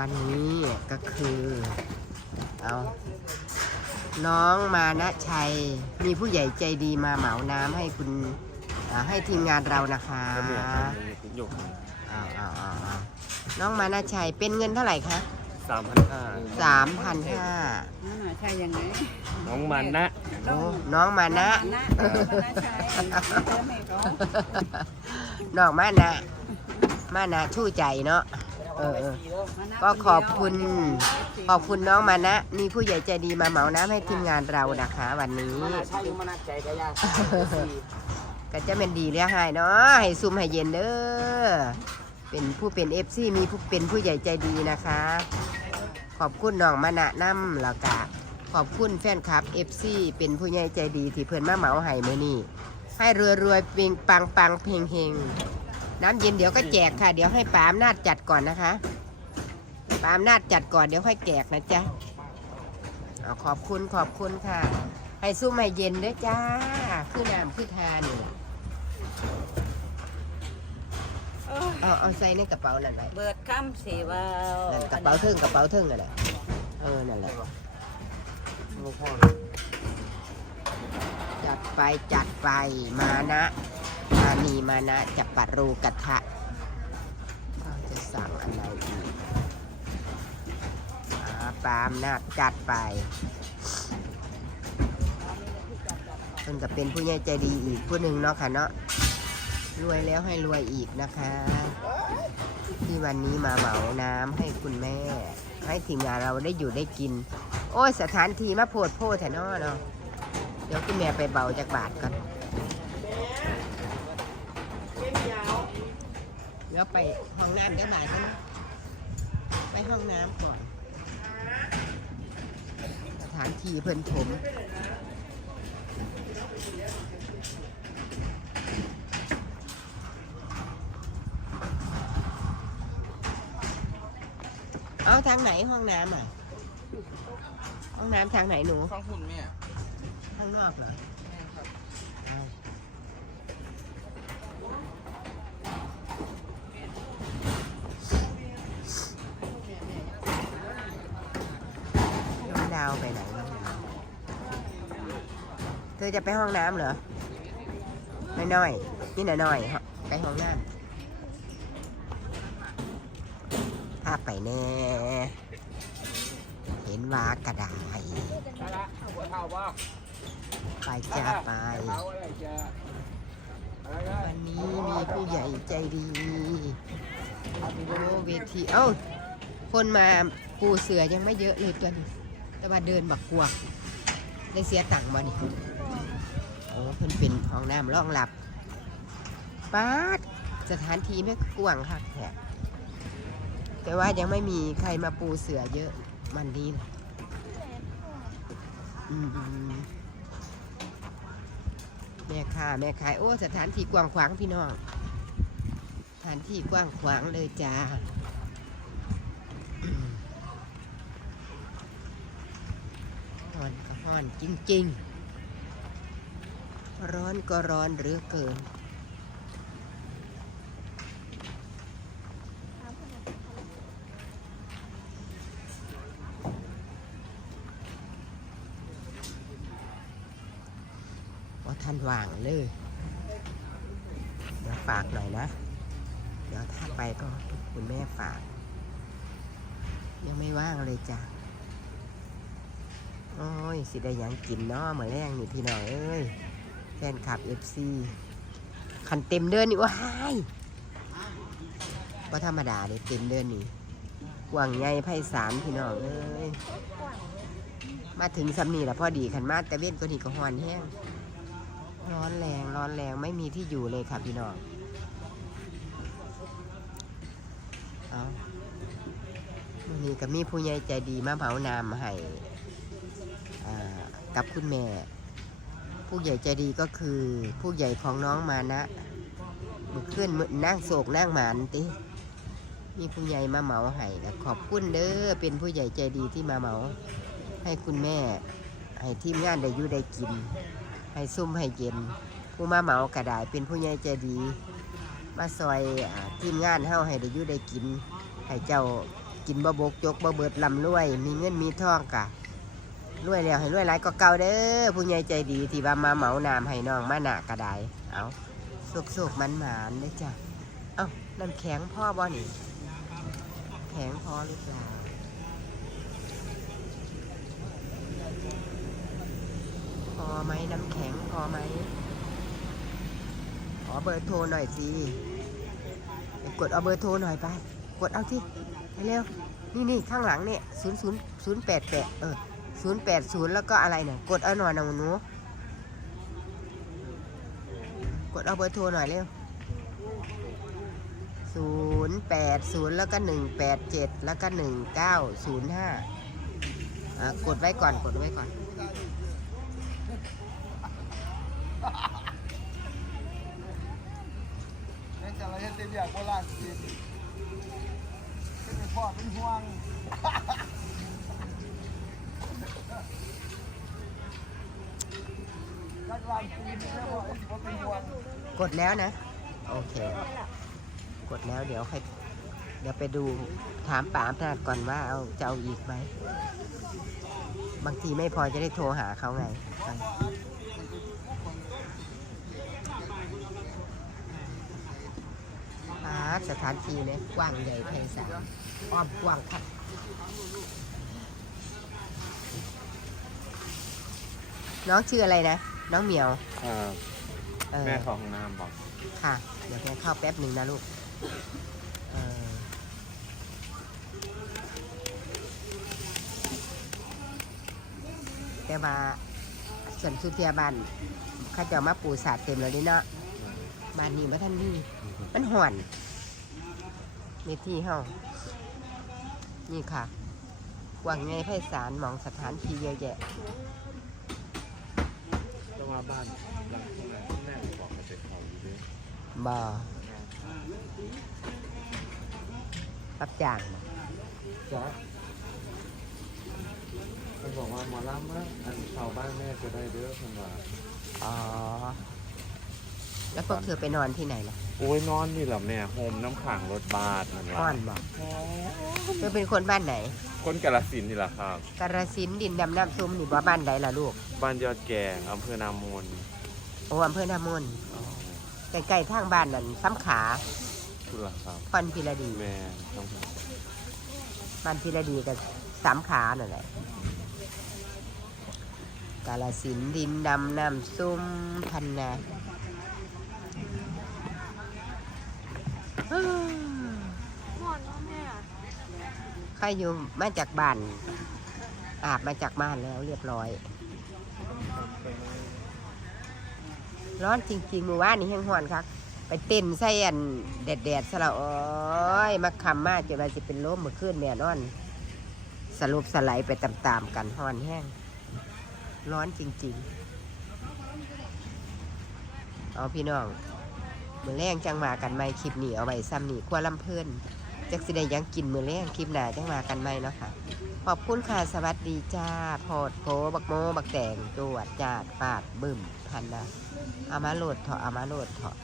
วันนี้ก็คือ เอาน้องมานะชัย มีผู้ใหญ่ใจดีมาเหมาน้ำให้คุณอ่าให้ทีมงานเรานะคะหยกเอาเอาเอาเอาน้องมานะชัยเป็นเงินเท่าไหร่คะสามพันห้าสามพันห้าอ่าใช่ยังไงน้องมันนะโอ้น้องมานะนะเออมานะใช่เติมให้เขา นองมานะ มานะชู้ใจเนาะ เออเออก็ขอบคุณขอบคุณน้องมานะ มีผู้ใหญ่ใจดีมาเหมาน้ำให้ทีมงานเรานะคะ วันนี้ก็จะเป็นดีเรียกให้เนาะให้ซุ่มให้เย็นเด้อเป็นผู้เป็นเอฟซีมีผู้เป็นผู้ใหญ่ใจดีนะคะ ขอบคุณน้องมานะน้ำแล้วก็ขอบคุณแฟนคลับเอฟซีเป็นผู้ใหญ่ใจดีที่เพื่อนมาเหมาให้มื้อนี้ให้รวยรวยเปงปังปังเพงเฮง น้ำเย็นเดี๋ยวก็แจกค่ะ เดี๋ยวให้ปามนาดจัดก่อนนะคะปามนาดจัดก่อนเดี๋ยวค่อยแจกนะจ๊ะเอาขอบคุณขอบคุณค่ะ ให้ซุ่มให้เย็นเด้อจ้าคือน้ำคือทานนี่เออเอาเอาใส่ในกระเป๋านั่นไว้เบิดคำสีวาวนั่นกระเป๋าเทิงกระเป๋าเทิงนั่นแหละเออนั่นแหละจัดไปจัดไปมานะ มานีมานะจะปัดรูกระทะเราจะสั่งอะไรอีกอาปามนาจัดไปเพิ่นก็เป็นผู้ใหญ่ใจดีอีกผู้หนึ่งเนาะค่ะเนาะรวยแล้วให้รวยอีกนะคะ ที่วันนี้มาเหมาน้ำให้คุณแม่ ให้ทีมงานเราได้อยู่ได้กิน โอ้ยสถานที่มาโพดโพดแถนอเนาะเดี๋ยวคุณแม่ไปเบาจากบาทก่อน แล้วไปห้องน้ำได้บ่ายกันนะไปห้องน้ำก่อน สถานที่เพิ่นผมเอาทางไหนห้องน้ำอะ ห้องน้ำทางไหนหนู ฟังคุณแม่ ข้างนอกเหรอาไปไหน เธอจะไปห้องน้ำเหรอน้อยๆนี่น้อยๆไปห้องน้ำพาไปแน่ เห็นว่ากระดาษไปจ้าไปวันนี้มีผู้ใหญ่ใจดีโอ้เวที เอ้า คนมาปูเสือยังไม่เยอะเลยตัวนี้ แต่ว่าเดินบักกวกได้เสียตังค์มานี่โอ้เพิ่นเป็นห้องน้ำรองรับป้าดสถานที่ไม่กว้างค่ะแขกแต่ว่ายังไม่มีใครมาปูเสือเยอะมันดีนะแม่ค้าแม่ขายโอ้สถานที่กว้างขวางพี่น้องสถานที่กว้างขวางเลยจ้าอืม ร้อนจริง ๆ ร้อนก็ร้อนเหรือเกินว่าท่านวางเลย เดี๋ยวฝากหน่อยนะ เดี๋ยวถ้าไปก็คุณแม่ฝาก ยังไม่ว่างเลยจ้ะ โอ้ย สิได้ยังกินเนาะเหมือนแรงนี่พี่น้องเอ้ยแฟนคลับเอฟซีขันเต็มเดินนี่ว้ายว่าธรรมดาเลยเต็มเดินนี่กว่างใหญ่ไพศาลพี่น้องเอ้ยมาถึงสำนีแล้วพอดีขันมาแต่เว้นก็นี่ก็หอนแห้งร้อนแรงร้อนแรงไม่มีที่อยู่เลยค่ะพี่น้องเอาวันนี้ก็มีผู้ใหญ่ใจดีมาเผานามให้ กับคุณแม่ ผู้ใหญ่ใจดีก็คือผู้ใหญ่ของน้องมานะมือขึ้นมนั่งโศกนั่งหมานติมีผู้ใหญ่มาเหมาให้ขอบคุณเด้อเป็นผู้ใหญ่ใจดีที่มาเหมา ให้คุณแม่ ให้ทีมงานได้อยู่ได้กิน ให้ซุ่มให้เย็น ผู้มาเหมากระดาษเป็นผู้ใหญ่ใจดี มาซอยอทีมงานเฮาให้ได้อยู่ได้กิน ให้เจ้ากินบ่บกจกบ่เบิดลำรวย มีเงินมีทองกะ รวยแล้วให้รวยหลายก็เก่าเด้อผู้ใหญ่ใจดีที่ว่ามาเหมาน้ำให้น้องมาหนะกระไดเอาสุกๆมันหมานๆเลยจ้ะเอ้าน้ำแข็งพ่อบ่นี่แข็งพอหรือเปล่าพอไหมน้ำแข็งพอไหมขอเบอร์โทรหน่อยสิกดเอาเบอร์โทรหน่อยไป กดเอาที่เร็วนี่นี่ข้างหลังเนี่ยศูนย์ศูนย์ศูนย์แปดแปดเออ ศูนย์แปดศูนย์แล้วก็อะไรเนี่ย กดเอาหน่อยนะหนู กดเอาเบอร์โทรหน่อยเร็วศูนย์แปดศูนย์แล้วก็หนึ่งแปดเจ็ดแล้วก็หนึ่งเก้าศูนย์ห้ากดไว้ก่อน กดไว้ก่อนเล่นแต่เราเห็นเต็มอย่างโบราณจริเป็นพ่อเป็นห่วง กดแล้วนะ โอเค กดแล้วเดี๋ยวให้เดี๋ยวไปดูถามป๋าอำนาจก่อนว่าเอาจะเอาอีกไหม บางทีไม่พอจะได้โทรหาเขาไงอาสถานที่เนี่ยกว้างใหญ่ไพศาลอ้อมกว้างคัด น้องชื่ออะไรนะ น้องเหมียวอ่าเออแม่เข้าห้องน้ำบอกค่ะ เดี๋ยวแม่เข้าแป๊บหนึ่งนะลูกเออแต่ว่าส่วนสุเทียบ้านเข้าเจะมาปูสาดเต็มแล้วนี่เนาะบ้านนี้มาท่านนี่มันห่อนเวทีเฮานี่ค่ะกว่างไงไพศาลหมองสถานที่เยอะแยะ จะมาบ้านหลังที่ไหนแม่บอกมาเจ็เขาอยู่ด้วยบ่รับจ้างบ่จ๊ะมันบอกว่าหมอลำว่าอันชาวบ้านแม่จะได้เด้อคนว่าอ๋อ แล้วพวกเธอไปนอนที่ไหนล่ะโอ้ยนอนนี่แหละแม่โฮมน้ำขังรถบาดนั่นอ้อล่ะนบอกเธอเป็นคนบ้านไหน คนกาลสินธุ์นี่แหละครับกระสินธุ์ดินดำน้ำซุมนี่บ่บ้านใดล่ะลูกบ้านยอดแกงอำเภอนามนโอ้อำเภอนามนใกล้ๆทางบ้านนั่นซ้ำขาทุละครับคอนพิรดีแม่ต้องบ้านพิรดีกับสามขานั่นแหละกาลสินธุ์ดินดำน้ำซุมพันนา อ้าวใครอยู่มาจากบ้าน อาบมาจากบ้านแล้วเรียบร้อย ร้อนจริงๆมือวานนี่แห้งหอนครับไปเต้นใส่อันแดดๆซะและโอ้ยมาคำมากจนว่าสิเป็นลมเมื่อคืนเนี่นอน สรุปสไลด์ไปตามๆกันหอนแห้ง ร้อนจริงๆ เอาพี่น้อง มือแรงจังมากันไหมคลิปนี้เอาไว้ซ้ำนี่ขั้วลำเพิ่นจักสิได้ยังกินมือแรงคลิปหน้าจังมากันไหมเนาะค่ะ ขอบคุณค่ะสวัสดีจ้าโพดโพบักโมบักแตงจวดจาดปาดบึ้มพันนะเอามาโหลดเถอะเอามาโหลดเถอะ